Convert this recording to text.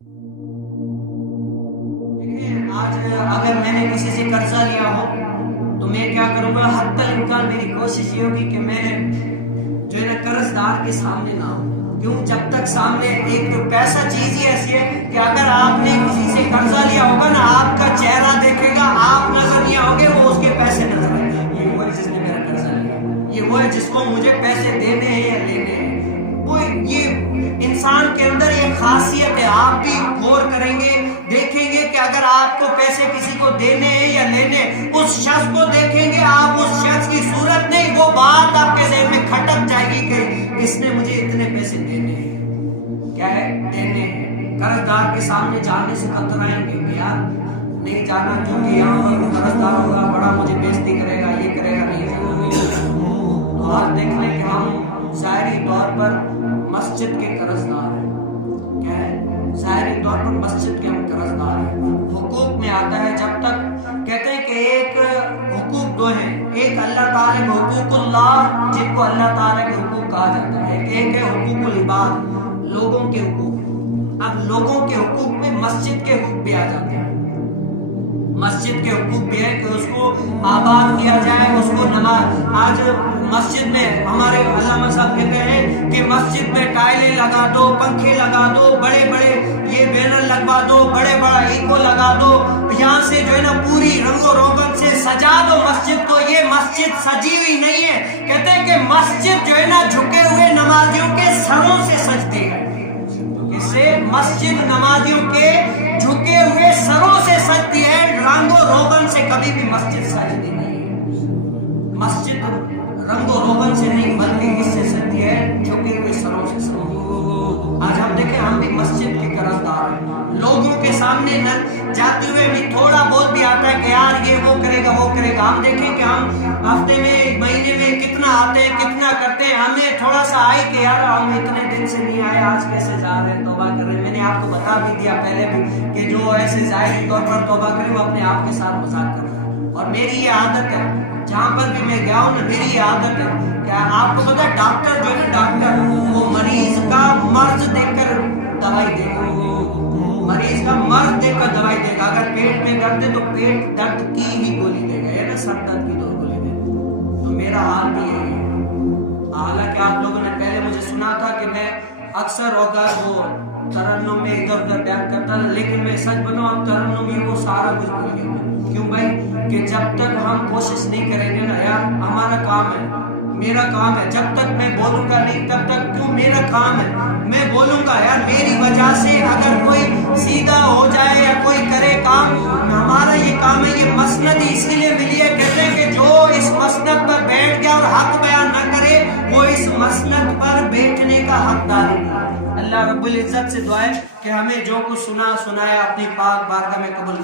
आज अगर मैंने किसी से कर्जा लिया हो तो मैं क्या करूंगा, हत्तल इम्कान मेरी कोशिश ये होगी कि मैं जो है ना कर्जदार के सामने ना हो। क्यों? जब तक सामने एक तो पैसा चीज ही ऐसी है कि अगर आपने किसी से कर्जा लिया होगा ना, आपका चेहरा देखेगा, आप नजर नहीं आओगे, वो उसके पैसे नजर आएंगे। ये वो है जिसने मेरा कर्जा लिया, ये वो है जिसको मुझे पैसे देने हैं या लेने हैं। वो ये इंसान के अंदर ये खासियत है। आप भी गौर करेंगे, देखेंगे कि अगर आपको पैसे किसी को देने हैं या लेने, उस शख्स को देखेंगे आप, उस शख्स की सूरत नहीं, वो बात आपके ज़हन में खटक जाएगी कि इसने मुझे इतने पैसे देने हैं। क्या है? देने हैं। कर्जदार के सामने जाने से कतराएंगे कि यार नहीं जाना, क्योंकि यहाँ पर कर्जदार होगा, बड़ा मुझे बेइज्जती करेगा, ये करेगा, नहीं तो आज देख लें कि हम ज़ाहिरी तौर पर मस्जिद के कर्जदार हैं। क्या है? ज़ाहिरी तौर पर मस्जिद के हम कर्जदार हैं। हुकूक में आता है, जब तक कहते हैं कि एक हुकूक दो हैं, एक अल्लाह ताला के हुकूकुल्लाह, जिनको अल्लाह ताला के हुकूक कहा जाता है, एक है हुकूकुल इबाद, लोगों के हुकूक। अब लोगों के हुकूक में मस्जिद के हुकूक भी आ जाते हैं। मस्जिद के हुकूक भी है कि उसको आबाद किया जाए, उसको नमाज। आज मस्जिद में हमारे अल्लामा साहब कहते हैं कि मस्जिद में टाइलें लगा दो, पंखे लगा दो, बड़े बड़े ये बैनर लगवा दो, बड़े बड़ा इको लगा दो, यहाँ से जो है ना पूरी रंगो रोगन से सजा दो मस्जिद को। ये मस्जिद सजी हुई नहीं है। कहते हैं कि मस्जिद जो है ना झुके हुए नमाजियों के सरों से सजती है। इससे मस्जिद नमाजियों के झुके हुए सरों से सजती है, रंगो रोगन से कभी भी मस्जिद सजती नहीं है। मस्जिद रंगो रोगन से नहीं बल्कि किससे सजती है? झुके हुए सरों से सजती है। आज हम देखें, हम भी मस्जिद के कर्जदार हैं। लोगों के सामने न जाते हुए भी थोड़ा बहुत भी आता है कि यार ये वो करेगा, वो करेगा। हम देखें कि हम हफ्ते में, महीने में कितना आते हैं, कितना करते हैं। हमें थोड़ा सा आए कि यार हम इतने दिन से नहीं आए, आज कैसे जा रहे हैं, तौबा कर रहे हैं। मैंने आपको बता भी दिया पहले भी कि जो ऐसे ज़ाहिरी तौर पर तौबा करे वो अपने आप के साथ मजाक कर रहा है। और मेरी ये आदत है, जहाँ पर भी मैं गया हूँ ना, मेरी ये आदत है। क्या आपको पता है, डॉक्टर जो है ना, डॉक्टर वो मरीज का मर्ज देखकर दवाई देगा। मरीज का मर्ज देखकर दवाई देगा। अगर पेट में दर्द है तो पेट दर्द की ही गोली देगा, या ना सर दर्द की दो गोली देगा। तो मेरा हाल भी यही है। हालांकि आप लोगों ने पहले मुझे सुना था कि मैं अक्सर होकर वो तरन्नुम में इधर उधर बयान करता था, लेकिन मैं सच बताऊं, अब तरन्नुम ही वो सारा कुछ भूल गया। क्यों भाई? कि जब तक हम कोशिश नहीं करेंगे ना यार, हमारा काम है, मेरा काम है, जब तक मैं बोलूंगा नहीं तब तक क्यों, मेरा काम है, मैं बोलूंगा यार। मेरी वजह से अगर कोई सीधा हो जाए या कोई करे काम, हमारा ये काम है। ये मसनद इसीलिए मिली है, कहते हैं कि जो इस मसनद पर बैठ गया और हक बयान न करे, वो इस मसनद पर बैठने का हकदार नहीं। अल्लाह रब्बुल इज्जत से दुआ है कि हमें जो कुछ सुनाया अपनी पाक बारगाह में कबूल